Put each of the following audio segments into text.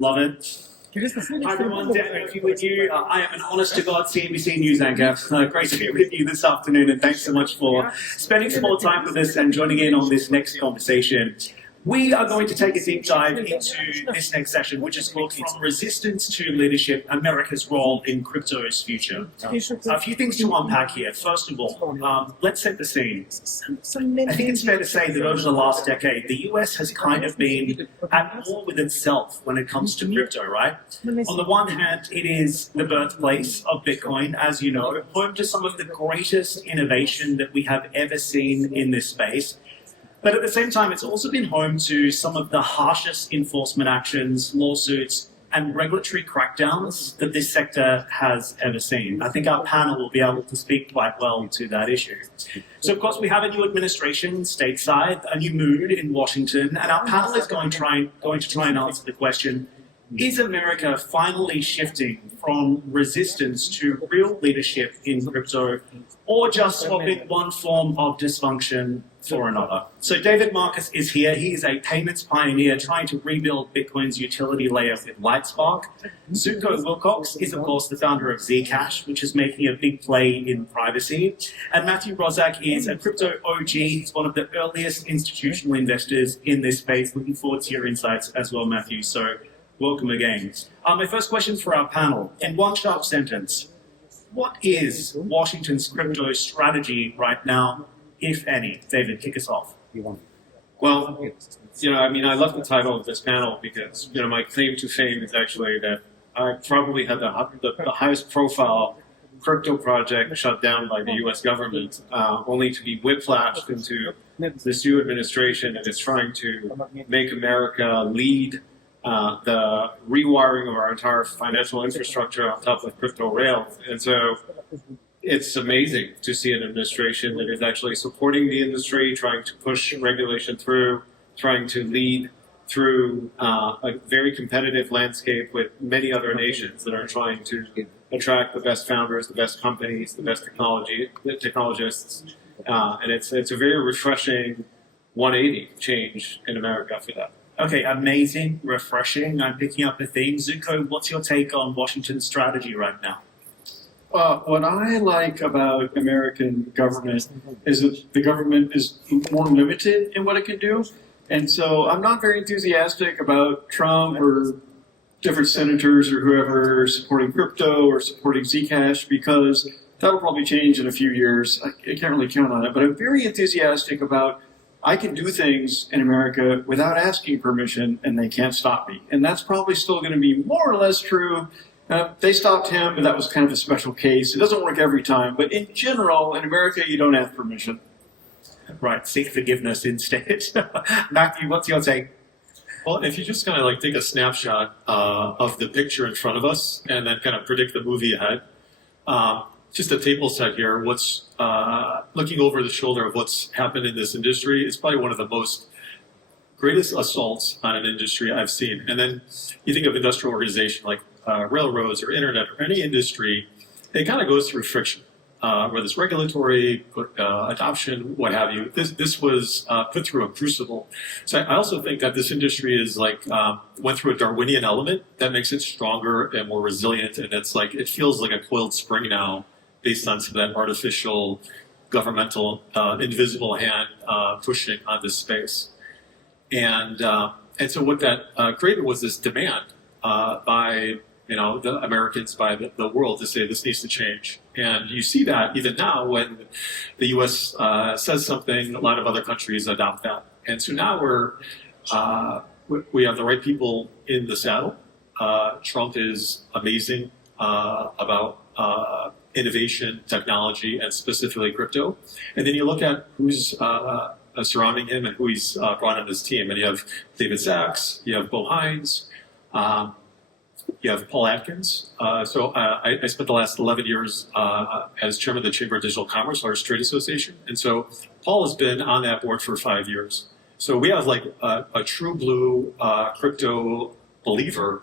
Love it. Hi everyone, Dan Matthew with you. I am an honest-to-God CNBC news anchor. Great to be with you this afternoon, and thanks so much for spending some more time with us and joining in on this next conversation. We are going to take a deep dive into this next session, which is called From Resistance to Leadership, America's Role in Crypto's Future. A few things to unpack here. First of all, let's set the scene. I think it's fair to say that over the last decade, the US has kind of been at war with itself when it comes to crypto, right? On the one hand, it is the birthplace of Bitcoin, as you know, home to some of the greatest innovation that we have ever seen in this space. But at the same time, it's also been home to some of the harshest enforcement actions, lawsuits, and regulatory crackdowns that this sector has ever seen. I think our panel will be able to speak quite well to that issue. So, of course, we have a new administration stateside, a new mood in Washington, and our panel is going to try and answer the question, is America finally shifting from resistance to real leadership in crypto, or just swapping one form of dysfunction for another? So David Marcus is here. He is a payments pioneer trying to rebuild Bitcoin's utility layer with Lightspark. Zooko Wilcox is, of course, the founder of Zcash, which is making a big play in privacy. And Matthew Roszak is a crypto OG. He's one of the earliest institutional investors in this space. Looking forward to your insights as well, Matthew. So welcome again. My first question for our panel, in one sharp sentence, what is Washington's crypto strategy right now, if any? David, kick us off. Well, I love the title of this panel because, my claim to fame is actually that I probably had the highest profile crypto project shut down by the U.S. government, only to be whiplashed into this new administration that is trying to make America lead the rewiring of our entire financial infrastructure on top of crypto rails. And so it's amazing to see an administration that is actually supporting the industry, trying to push regulation through, trying to lead through a very competitive landscape with many other nations that are trying to attract the best founders, the best companies, the best technologists. And it's a very refreshing 180 change in America for that. Okay, amazing, refreshing. I'm picking up a theme. Zooko, what's your take on Washington's strategy right now? What I like about American government is that the government is more limited in what it can do. And so I'm not very enthusiastic about Trump or different senators or whoever supporting crypto or supporting Zcash, because that'll probably change in a few years. I can't really count on it. But I'm very enthusiastic about I can do things in America without asking permission, and they can't stop me. And that's probably still going to be more or less true. They stopped him, but that was kind of a special case. It doesn't work every time. But in general, in America, you don't ask permission. Right, seek forgiveness instead. Matthew, what's your take? Well, if you just kind of take a snapshot of the picture in front of us and then kind of predict the movie ahead, just a table set here, what's looking over the shoulder of what's happened in this industry is probably one of the greatest assaults on an industry I've seen. And then you think of industrial organization like railroads or internet or any industry, it kind of goes through friction, whether it's regulatory, adoption, what have you. This was put through a crucible. So I also think that this industry is went through a Darwinian element that makes it stronger and more resilient. And it feels like a coiled spring now, based on some of that artificial, governmental, invisible hand pushing on this space. And so what that created was this demand by the Americans, by the world, to say this needs to change. And you see that even now when the U.S. says something, a lot of other countries adopt that. And so now we have the right people in the saddle. Trump is amazing about innovation, technology, and specifically crypto. And then you look at who's surrounding him and who he's brought on his team. And you have David Sachs, you have Bo Hines, you have Paul Atkins. So I spent the last 11 years as chairman of the Chamber of Digital Commerce, largest trade association. And so Paul has been on that board for 5 years. So we have a true blue crypto believer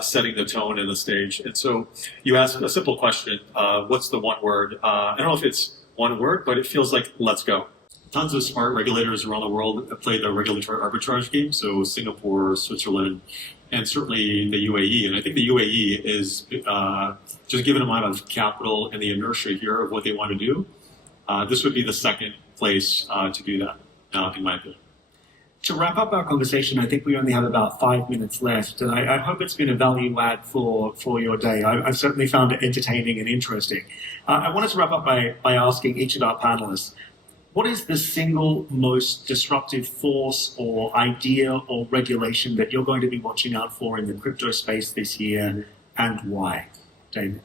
setting the tone and the stage. And so you ask a simple question, what's the one word? I don't know if it's one word, but it feels like let's go. Tons of smart regulators around the world play the regulatory arbitrage game. So Singapore, Switzerland, and certainly the UAE. And I think the UAE is just given the amount of capital and the inertia here of what they want to do. This would be the second place to do that, in my opinion. To wrap up our conversation, I think we only have about 5 minutes left, and I hope it's been a value add for your day. I've certainly found it entertaining and interesting. I wanted to wrap up by asking each of our panelists, what is the single most disruptive force or idea or regulation that you're going to be watching out for in the crypto space this year, and why? David?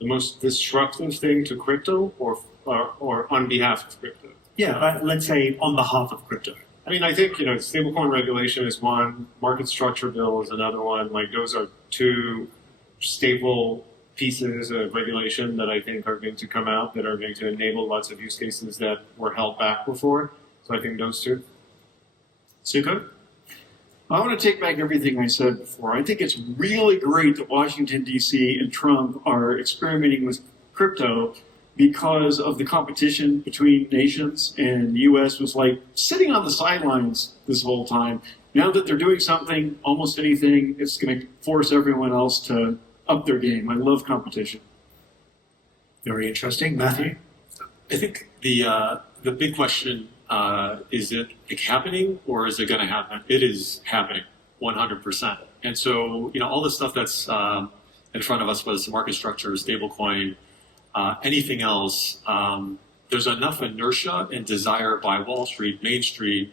The most disruptive thing to crypto or on behalf of crypto? Yeah, let's say on behalf of crypto. I mean, I think, stablecoin regulation is one, market structure bill is another one. Like, those are two staple pieces of regulation that I think are going to come out that are going to enable lots of use cases that were held back before. So I think those two. Zooko? I want to take back everything I said before. I think it's really great that Washington, D.C. and Trump are experimenting with crypto because of the competition between nations, and the U.S. was like sitting on the sidelines this whole time. Now that they're doing something, almost anything, it's going to force everyone else to up their game. I love competition. Very interesting. Matthew? I think the big question is it happening or is it going to happen? It is happening 100%. And so, all the stuff that's in front of us, whether it's the market structure, stablecoin, anything else, there's enough inertia and desire by Wall Street, Main Street,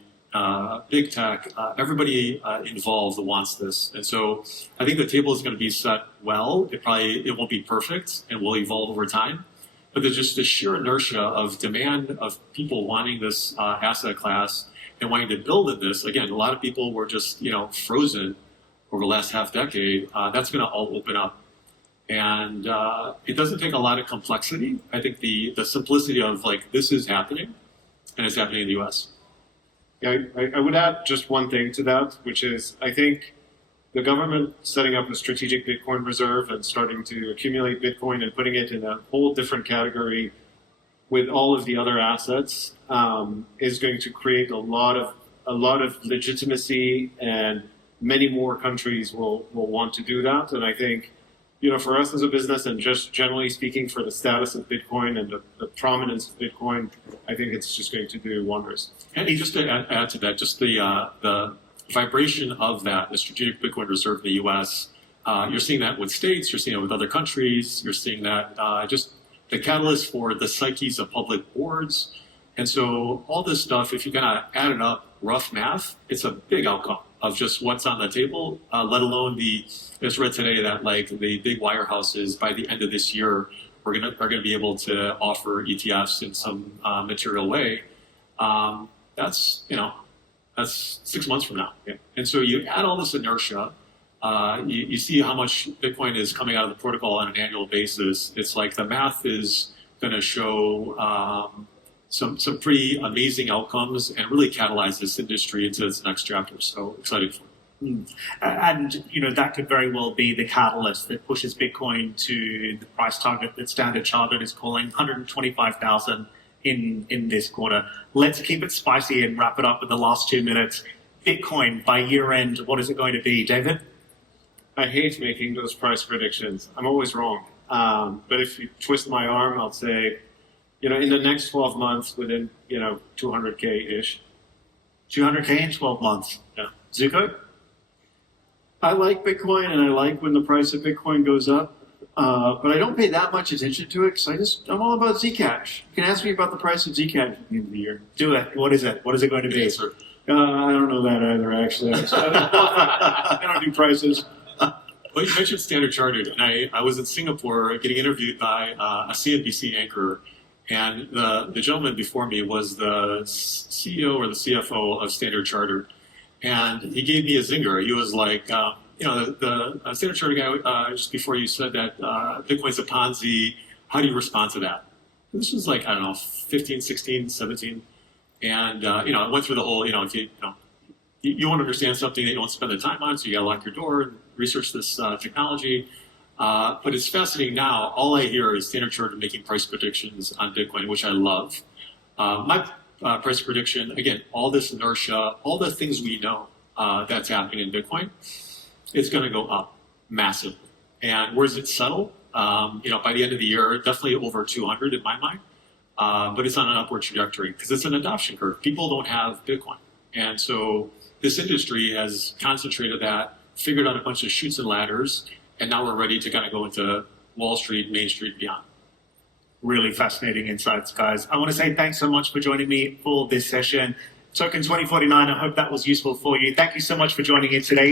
big tech, everybody involved wants this. And so I think the table is going to be set well. It won't be perfect and will evolve over time. But there's just the sheer inertia of demand of people wanting this asset class and wanting to build in this. Again, a lot of people were just, frozen over the last half decade. That's going to all open up. And it doesn't take a lot of complexity. I think the simplicity of this is happening, and it's happening in the U.S. Yeah, I would add just one thing to that, which is I think the government setting up a strategic Bitcoin reserve and starting to accumulate Bitcoin and putting it in a whole different category with all of the other assets is going to create a lot of legitimacy, and many more countries will want to do that. And I think, for us as a business and just generally speaking for the status of Bitcoin and the prominence of Bitcoin, I think it's just going to do wonders. And just to add to that, just the vibration of that, the strategic Bitcoin reserve in the U.S., you're seeing that with states, you're seeing it with other countries, you're seeing that just the catalyst for the psyches of public boards. And so all this stuff, if you kind of add it up, rough math, it's a big outcome of just what's on the table, let alone it's read today that the big wirehouses by the end of this year are going to be able to offer ETFs in some material way. That's 6 months from now. Yeah. And so you add all this inertia, you see how much Bitcoin is coming out of the protocol on an annual basis. It's like the math is going to show some pretty amazing outcomes and really catalyze this industry into its next chapter. So excited for it. And, that could very well be the catalyst that pushes Bitcoin to the price target that Standard Chartered is calling 125,000 in this quarter. Let's keep it spicy and wrap it up with the last 2 minutes. Bitcoin by year end, what is it going to be, David? I hate making those price predictions. I'm always wrong. But if you twist my arm, I'll say, in the next 12 months, within, 200K-ish. 200K in 12 months. Yeah. Zooko? I like Bitcoin, and I like when the price of Bitcoin goes up, but I don't pay that much attention to it because I'm all about Zcash. You can ask me about the price of Zcash at the end of the year. Do it. What is it? What is it going to be? I don't know that either, actually. I don't do prices. Well, you mentioned Standard Chartered, and I was in Singapore getting interviewed by a CNBC anchor, and the gentleman before me was the CEO or the CFO of Standard Chartered, and he gave me a zinger. He was like, the Standard Chartered guy, just before you said that Bitcoin's a Ponzi, how do you respond to that? This was 15, 16, 17, and I went through the whole, if you want to understand something that you don't spend the time on, so you got to lock your door and research this technology. But it's fascinating now. All I hear is Standard Chartered making price predictions on Bitcoin, which I love. My price prediction, again, all this inertia, all the things we know that's happening in Bitcoin. it's going to go up massively. And where does it settle? By the end of the year, definitely over 200 in my mind. But it's on an upward trajectory because it's an adoption curve. People don't have Bitcoin. And so this industry has concentrated that, figured out a bunch of chutes and ladders, and now we're ready to kind of go into Wall Street, Main Street, beyond. Really fascinating insights, guys. I want to say thanks so much for joining me for this session. Token 2049, I hope that was useful for you. Thank you so much for joining in today.